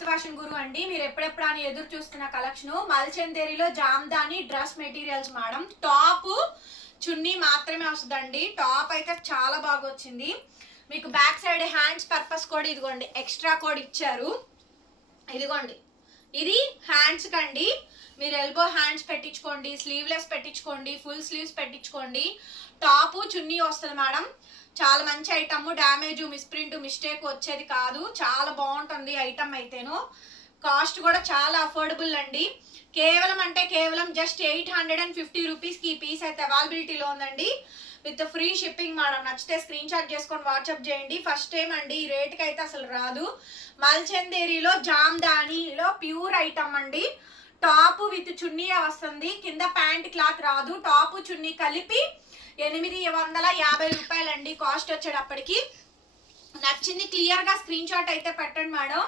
Fast fashion గురు అండి. మీరు ఎప్పుడెప్పుడు అని ఎదురు చూస్తున్న collection మల్చందేరిలో Jamdani dress materials madam. Top chunni మాత్రమే వస్తుందండి. టాప్ అయితే చాలా బాగా వచ్చింది మీకు బ్యాక్ సైడ్ హ్యాండ్స్ పర్పస్ కూడా ఇదిగోండి. ఎక్స్ట్రా కూడా ఇచ్చారు. ఇదిగోండి. ఇది హ్యాండ్స్ కండి. మీరు ఎల్బో హ్యాండ్స్ పెట్టించుకోండి స్లీవ్లెస్ పెట్టించుకోండి ఫుల్ స్లీవ్స్ పెట్టించుకోండి. టాపు చున్నీ వస్తుంది మేడం. చాలా మంచి ఐటమ్ డ్యామేజ్ మిస్ప్రింట్ మిస్టేక్ వచ్చేది కాదు. చాలా బాగుంటుంది ఐటమ్ అయితేను. కాస్ట్ కూడా చాలా అఫోర్డబుల్ అండి. కేవలం అంటే కేవలం just eight hundred and fifty రూపీస్కి ఈ పీస్ అయితే అవైలబిలిటీలో ఉందండి. With free shipping madam. నచ్చితే స్క్రీన్ షాట్ చేసుకొని వాట్సాప్ చేయండి. ఫస్ట్ టైం అండి. ఈ రేట్కి అయితే అసలు రాదు. మల్చందేరిలో జామ్దానిలో ప్యూర్ ఐటమ్ అండి. టాప్ విత్ చున్నీ వస్తుంది. కింద ప్యాంట్ క్లాత్ రాదు. టాప్ చున్నీ కలిపి ఎనిమిది వందల యాభై రూపాయలండి. కాస్ట్ వచ్చేటప్పటికి. నచ్చింది క్లియర్గా స్క్రీన్ షాట్ అయితే పెట్టండి మేడం.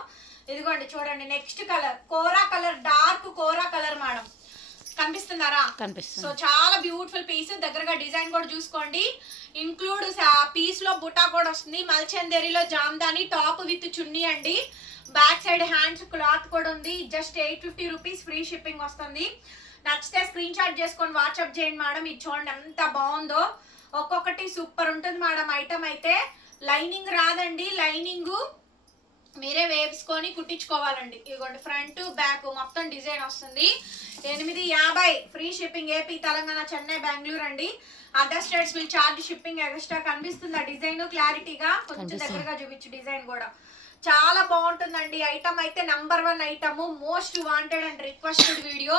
ఇదిగోండి చూడండి next colour. Kora colour dark kora colour madam. కనిపిస్తున్నారా? So కనిపిస్తుంది చాలా బ్యూటిఫుల్ పీస్ దగ్గరగా డిజైన్ కూడా చూసుకోండి. ఇంక్లూడ్ పీస్లో బుటా కూడా వస్తుంది. మల్చందేరిలో జామ్దాని టాప్ విత్ చున్నీ అండి. బ్యాక్ సైడ్ హ్యాండ్స్ క్లాత్ కూడా ఉంది. Just eight fifty rupees free shipping వస్తుంది. నచ్చితే స్క్రీన్ షాట్ చేసుకొని వాట్సాప్ చేయండి మేడం ఇది చూడండి ఎంత బాగుందో. ఒక్కొక్కటి సూపర్ ఉంటుంది మేడం ఐటమ్ అయితే లైనింగ్ రాదండి. లైనింగ్ మీరే వేసుకొని కుట్టించుకోవాలండి. ఇదిగోండి ఫ్రంట్ బ్యాక్ మొత్తం డిజైన్ వస్తుంది. ఎనిమిది యాభై free shipping AP Telangana Chennai Bengaluru అండి. Other states will charge shipping extra కనిపిస్తుంది ఆ డిజైన్? క్లారిటీగా కొంచెం. దగ్గరగా చూపించు డిజైన్ కూడా. చాలా బాగుంటుందండి. ఐటమ్ అయితే number one item most wanted and requested video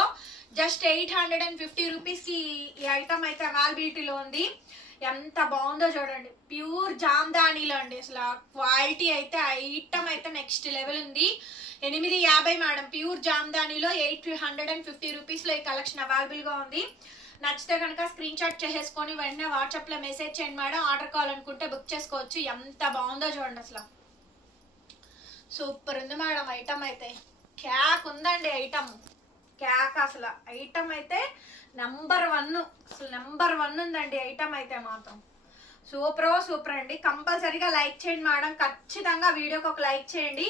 just eight hundred and fifty రూపీస్కి ఈ ఐటమ్ అయితే అవైలబిలిటీలో ఉంది. ఎంత బాగుందో చూడండి. ప్యూర్ జామ్దానీలో అండి అసలు. క్వాలిటీ అయితే ఐటమ్ అయితే నెక్స్ట్ లెవెల్ ఉంది. ఎనిమిది యాభై మేడం. ప్యూర్ జామ్దానీలో ఎయిట్ హండ్రెడ్ అండ్ ఫిఫ్టీ రూపీస్లో ఈ కలెక్షన్ అవైలబుల్గా ఉంది. నచ్చితే కనుక స్క్రీన్ షాట్ చేసేసుకొని వెంటనే వాట్సాప్లో మెసేజ్ చేయండి మేడం. ఆర్డర్ కావాలనుకుంటే బుక్ చేసుకోవచ్చు. ఎంత బాగుందో చూడండి అసలు. సూపర్ ఉంది మేడం ఐటమ్ అయితే. క్యాక్ ఉందండి ఐటమ్. క్యాక్ అసలు. ఐటమ్ అయితే నెంబర్ వన్ అసలు నెంబర్ వన్ ఉందండి ఐటమ్ అయితే మాత్రం. సూపర్ సూపర్ అండి. కంపల్సరీగా లైక్ చేయండి మేడం ఖచ్చితంగా వీడియోకి ఒక లైక్ చేయండి.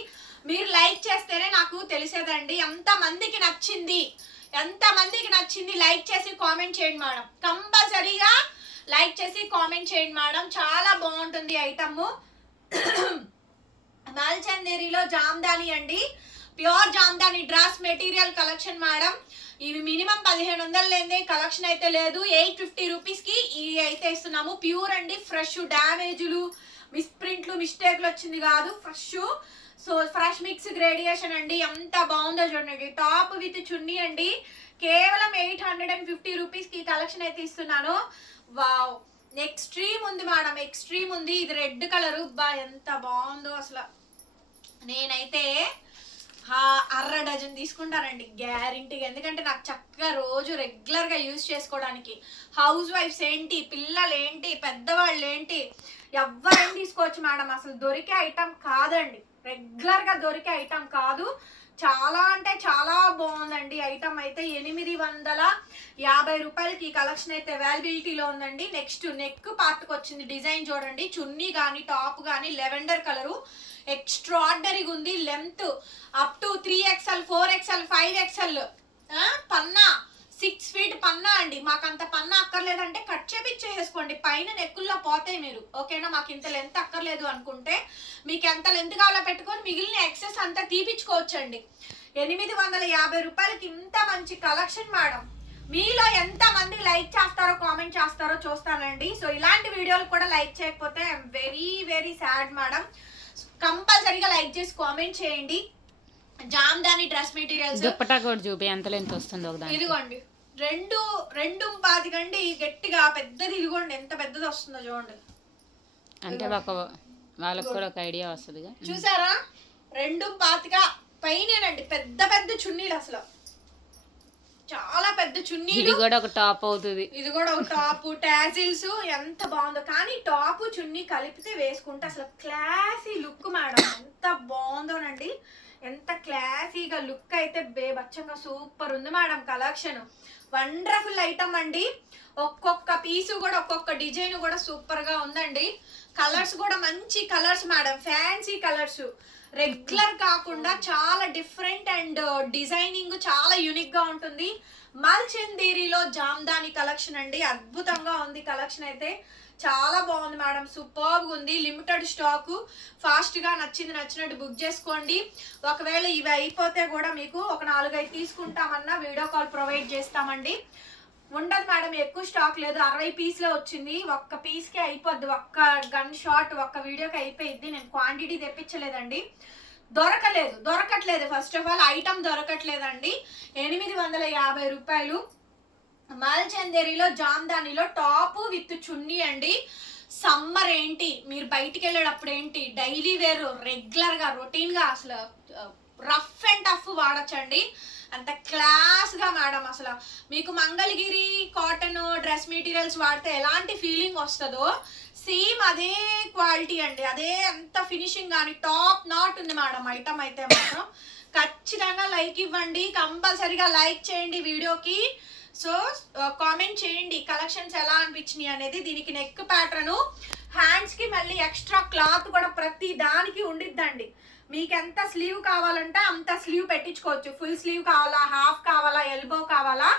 మీరు లైక్ చేస్తేనే నాకు తెలిసేదండి. ఎంత మందికి నచ్చింది? ఎంత మందికి నచ్చింది లైక్ చేసి కామెంట్ చేయండి మేడం కంపల్సరీగా లైక్ చేసి కామెంట్ చేయండి మేడం చాలా బాగుంటుంది ఐటమ్ మాల్చందేరిలో జామ్దాని అండి. Pure Jamdani dress material collection madam. ఇవి మినిమం పదిహేను వందలు లేదే కలెక్షన్ అయితే లేదు. ఎయిట్ ఫిఫ్టీ రూపీస్కి ఇవి అయితే ఇస్తున్నాము. ప్యూర్ అండి ఫ్రెష్ డ్యామేజ్లు మిస్ప్రింట్లు మిస్టేక్లు వచ్చింది కాదు fresh. So fresh mix gradation అండి. ఎంత బాగుందో చూడండి. టాప్ విత్ చున్నీ అండి. కేవలం ఎయిట్ హండ్రెడ్ అండ్ ఫిఫ్టీ రూపీస్కి కలెక్షన్ అయితే ఇస్తున్నాను. వావ్. ఎక్స్ట్రీమ్ ఉంది మేడం. ఎక్స్ట్రీమ్ ఉంది. ఇది రెడ్ కలర్. బా ఎంత బాగుందో అసలు. నేనైతే డజన్ తీసుకుంటానండి గ్యారంటీగా ఎందుకంటే నాకు చక్కగా రోజు రెగ్యులర్గా యూజ్ చేసుకోవడానికి. హౌస్ వైఫ్స్ ఏంటి పిల్లలు ఏంటి పెద్దవాళ్ళు ఏంటి ఎవరైనా తీసుకోవచ్చు మేడం? అసలు దొరికే ఐటమ్ కాదండి. రెగ్యులర్గా దొరికే ఐటమ్ కాదు. చాలా అంటే చాలా బాగుందండి. ఐటమ్ అయితే ఎనిమిది వందల యాభై రూపాయలకి ఈ కలెక్షన్ అయితే అవైలబిలిటీలో ఉందండి. నెక్స్ట్ నెక్ పార్ట్కి వచ్చింది డిజైన్ చూడండి. చున్నీ కానీ టాప్ కానీ లెవెండర్ కలరు ఎక్స్ట్రాడినరీగా ఉంది. Length up to three XL four XL five XL Panna. Six feet పన్నా. అండి మాకు అంత పన్నా అక్కర్లేదంటే కట్ చేపించేసుకోండి పైన నెక్కుల్లో పోతాయి మీరు. ఓకేనా? మాకు ఇంత లెంత్ అక్కర్లేదు అనుకుంటే మీకు ఎంత లెంత్ కావాలో పెట్టుకొని మిగిలిన ఎక్సెస్ అంతా తీపిచ్చుకోవచ్చండి. ఎనిమిది వందల యాభై రూపాయలకి ఇంత మంచి కలెక్షన్ మేడం. మీలో ఎంత మంది లైక్ చేస్తారో కామెంట్ చేస్తారో చూస్తానండి. సో ఇలాంటి వీడియోలు కూడా లైక్ చేయకపోతే వెరీ వెరీ సాడ్ మేడం. కంపల్సరీగా లైక్ చేసి కామెంట్ చేయండి. Jamdani dress materials. దుప్పటా కూడా చూపి ఎంత లెంత్ వస్తుంది ఇదిగోండి. రెండు రెండు పాతికండి గట్టిగా పెద్దది ఇదిగోండి ఎంత పెద్దది వస్తుందో చూడండి. అంటే ఒక వాళ్ళకి కూడా ఒక ఐడియా వస్తుందిగా. చూసారా? రెండు పాతిక పైనేనండి పెద్ద పెద్ద చున్నీలు అసలు. చాలా పెద్ద ఇది చున్నీలు కూడా ఒక టాప్ అవుతుంది. ఇది కూడా ఒక టాప్ టాజిల్స్ ఎంత బాగుందో. కానీ టాప్ చున్నీ కలిపితే వేసుకుంటే అసలు క్లాసీ లుక్ మేడం. ఎంత ఇక లుక్ అయితే బేబచ్చంగా సూపర్ ఉంది మేడం కలెక్షన్. వండర్ఫుల్ ఐటమ్ అండి. ఒక్కొక్క పీసు కూడా ఒక్కొక్క డిజైన్ కూడా సూపర్గా ఉందండి. కలర్స్ కూడా మంచి colours madam fancy colours. Regular కాకుండా చాలా డిఫరెంట్ అండ్ డిజైనింగ్ చాలా యూనిక్గా ఉంటుంది. మల్చందేరిలో జామ్దాని కలెక్షన్ అండి. అద్భుతంగా ఉంది కలెక్షన్ అయితే. చాలా బాగుంది మేడం సూపర్గా ఉంది. లిమిటెడ్ స్టాకు ఫాస్ట్గా నచ్చింది నచ్చినట్టు బుక్ చేసుకోండి. ఒకవేళ ఇవి అయిపోతే కూడా మీకు ఒక నాలుగైదు తీసుకుంటామన్నా వీడియో కాల్ ప్రొవైడ్ చేస్తామండి. ఉండదు మేడం ఎక్కువ స్టాక్ లేదు. అరవై పీస్లో వచ్చింది. ఒక్క పీస్కే అయిపోద్ది. ఒక్క గన్ షాట్ ఒక్క వీడియోకి అయిపోయింది నేను క్వాంటిటీ తెప్పించలేదండి. దొరకలేదు. దొరకట్లేదు. ఫస్ట్ ఆఫ్ ఆల్ ఐటమ్ దొరకట్లేదండి. ఎనిమిది వందల యాభై రూపాయలు. మాల్చందేరిలో జామ్దానిలో టాప్ విత్ చున్నీ అండి. సమ్మర్ ఏంటి? మీరు బయటికి వెళ్ళేటప్పుడు ఏంటి డైలీ వేర్ రెగ్యులర్గా రొటీన్గా అసలు రఫ్ అండ్ టఫ్ వాడచ్చండి. అంత క్లాస్గా మేడం అసలు. మీకు మంగళగిరి కాటన్ డ్రెస్ మెటీరియల్స్ వాడితే ఎలాంటి ఫీలింగ్ వస్తుందో సేమ్ అదే క్వాలిటీ అండి. అదే అంత ఫినిషింగ్ కానీ టాప్ నాట్ ఉంది మేడం ఐటమ్ అయితే మాత్రం. ఖచ్చితంగా లైక్ ఇవ్వండి. కంపల్సరీగా లైక్ చేయండి వీడియోకి. సో కామెంట్ uh, చేయండి కలెక్షన్స్ ఎలా అనిపించినాయి అనేది దీనికి నెక్ ప్యాటర్న్ హ్యాండ్స్కి మళ్ళీ ఎక్స్ట్రా క్లాత్ కూడా ప్రతి దానికి ఉండిద్దండి. మీకు ఎంత స్లీవ్ కావాలంటే అంత స్లీవ్ పెట్టించుకోవచ్చు. ఫుల్ స్లీవ్ కావాలా హాఫ్ కావాలా ఎల్బో కావాలా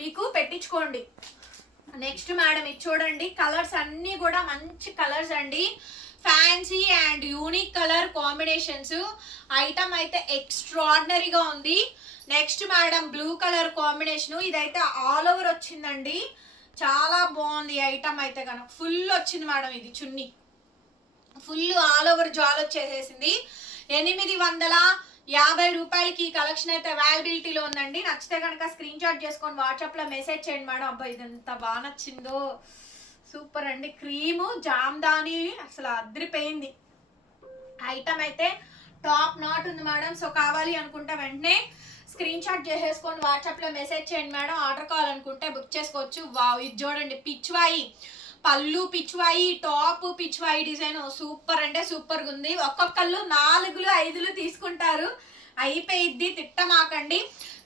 మీకు పెట్టించుకోండి. నెక్స్ట్ మేడం ఇది చూడండి కలర్స్ అన్నీ కూడా మంచి కలర్స్ అండి. Fancy and unique colour combinations. Item అయితే ఎక్స్ట్రాడినరీగా ఉంది. Next madam blue colour combination. ఇదైతే ఆల్ ఓవర్ వచ్చిందండి. చాలా బాగుంది ఐటమ్ అయితే కనుక ఫుల్ వచ్చింది మేడం ఇది చున్నీ. ఫుల్ ఆల్ ఓవర్ జాల్ వచ్చేసేసింది. ఎనిమిది వందల యాభై రూపాయలకి ఈ కలెక్షన్ అయితే అవైలబిలిటీలో ఉందండి. నచ్చితే కనుక స్క్రీన్ షాట్ చేసుకొని వాట్సాప్లో మెసేజ్ చేయండి మేడం. అబ్బా ఇది ఎంత బాగా నచ్చిందో. సూపర్ అండి. క్రీము జామ్దాని అసలు అదిరిపోయింది. ఐటమ్ అయితే టాప్ నాట్ ఉంది మేడం. సో కావాలి అనుకుంటే వెంటనే స్క్రీన్ షాట్ చేసేసుకొని వాట్సాప్లో మెసేజ్ చేయండి మేడం. ఆర్డర్ కావాలనుకుంటే బుక్ చేసుకోవచ్చు. వావ్ ఇది చూడండి. పిచ్వాయి పళ్ళు pichwai top pichwai design. Super అంటే సూపర్గా ఉంది. ఒక్కొక్కళ్ళు నాలుగులు ఐదులు తీసుకుంటారు. అయిపోయిద్ది తిట్టమాకండి.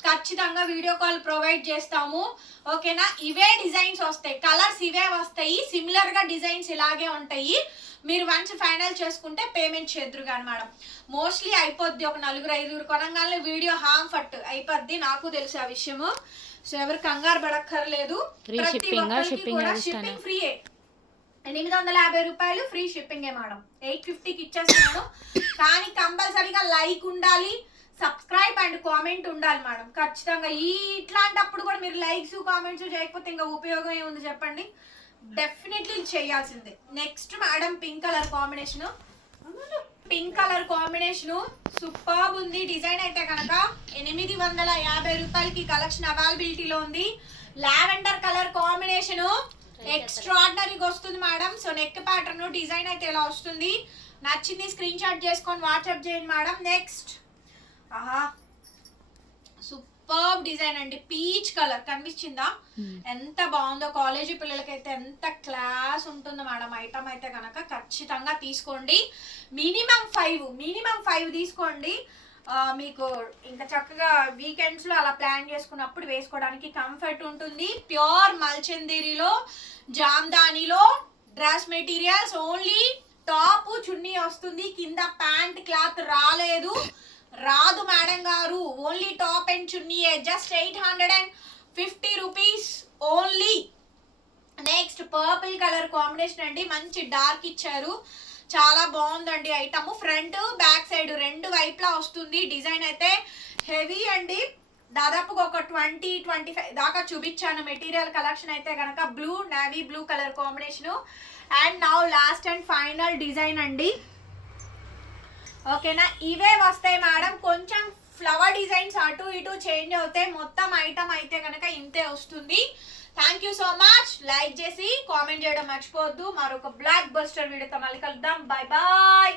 ఖచ్చితంగా వీడియో కాల్ ప్రొవైడ్ చేస్తాము. ఓకేనా? ఇవే డిజైన్స్ వస్తాయి. కలర్స్ ఇవే వస్తాయి. సిమిలర్గా డిజైన్స్ ఇలాగే ఉంటాయి. మీరు వన్స్ ఫైనల్ చేసుకుంటే పేమెంట్ చేద్దరు కానీ మేడం. మోస్ట్లీ అయిపోద్ది. ఒక నలుగురు ఐదుగురు కొనగానే వీడియో హామ్ ఫట్ అయిపోద్ది. నాకు తెలుసు ఆ విషయము. సో ఎవరు కంగారు పడక్కర్లేదు. ప్రతి? ఒక్కరికి కూడా? షిప్పింగ్ ఫ్రీయే ఎనిమిది వందల యాభై రూపాయలు ఫ్రీ షిప్పింగే మేడం. ఎయిట్ ఫిఫ్టీకి ఇచ్చేస్తున్నాను కానీ కంపల్సరీగా లైక్ ఉండాలి. సబ్స్క్రైబ్ అండ్ కామెంట్ ఉండాలి మేడం. ఖచ్చితంగా ఈ ఇట్లాంటప్పుడు కూడా మీరు లైక్స్ కామెంట్స్ చేయకపోతే ఇంకా ఉపయోగం ఏముంది చెప్పండి? డెఫినెట్లీ చేయాల్సిందే. Next madam pink colour combination pink colour combination super ఉంది. డిజైన్ అయితే కనుక ఎనిమిది వందల యాభై రూపాయలకి కలెక్షన్ అవైలబిలిటీలో ఉంది. లావెండర్ కలర్ కాంబినేషన్ ఎక్స్ట్రాడినరీగా వస్తుంది madam. So neck pattern design అయితే ఇలా వస్తుంది. నచ్చింది స్క్రీన్ షాట్ చేసుకొని వాట్సాప్ చేయండి మేడం. నెక్స్ట్ ఆహా. సూపర్ డిజైన్ అండి. Peach colour. కనిపించిందా? ఎంత బాగుందో. కాలేజీ పిల్లలకైతే ఎంత క్లాస్ ఉంటుందో మేడం. ఐటమ్ అయితే కనుక ఖచ్చితంగా తీసుకోండి. మినిమం ఫైవ్ మినిమం ఫైవ్ తీసుకోండి. మీకు ఇంకా చక్కగా వీకెండ్స్లో అలా ప్లాన్ చేసుకున్నప్పుడు వేసుకోవడానికి కంఫర్ట్ ఉంటుంది. ప్యూర్ మల్చందేరిలో జామ్దానిలో డ్రెస్ మెటీరియల్స్ ఓన్లీ టాప్ చున్నీ వస్తుంది. కింద ప్యాంట్ క్లాత్ రాలేదు. రాదు మేడం గారు. Only top and చున్నీయే. Just eight hundred and fifty rupees only next purple colour combination అండి. మంచి డార్క్ ఇచ్చారు. చాలా బాగుందండి ఐటమ్ ఫ్రంట్ బ్యాక్ సైడ్ రెండు వైపులా వస్తుంది. డిజైన్ అయితే హెవీ అండి. దాదాపుగా ఒక ట్వంటీ ట్వంటీ ఫైవ్ దాకా చూపించాను. మెటీరియల్ కలెక్షన్ అయితే కనుక blue navy blue colour combination and now last and final design అండి. ఓకేనా? ఇవే వస్తాయి మేడం. కొంచెం ఫ్లవర్ డిజైన్స్ అటు ఇటు చేంజ్ అవుతాయి. మొత్తం ఐటమ్ అయితే కనుక ఇంతే వస్తుంది. Thank you so much like చేసి కామెంట్ చేయడం మర్చిపోవద్దు. మరొక బ్లాక్ బస్టర్ వీడియోతో మళ్ళీ కలుద్దాం. Bye bye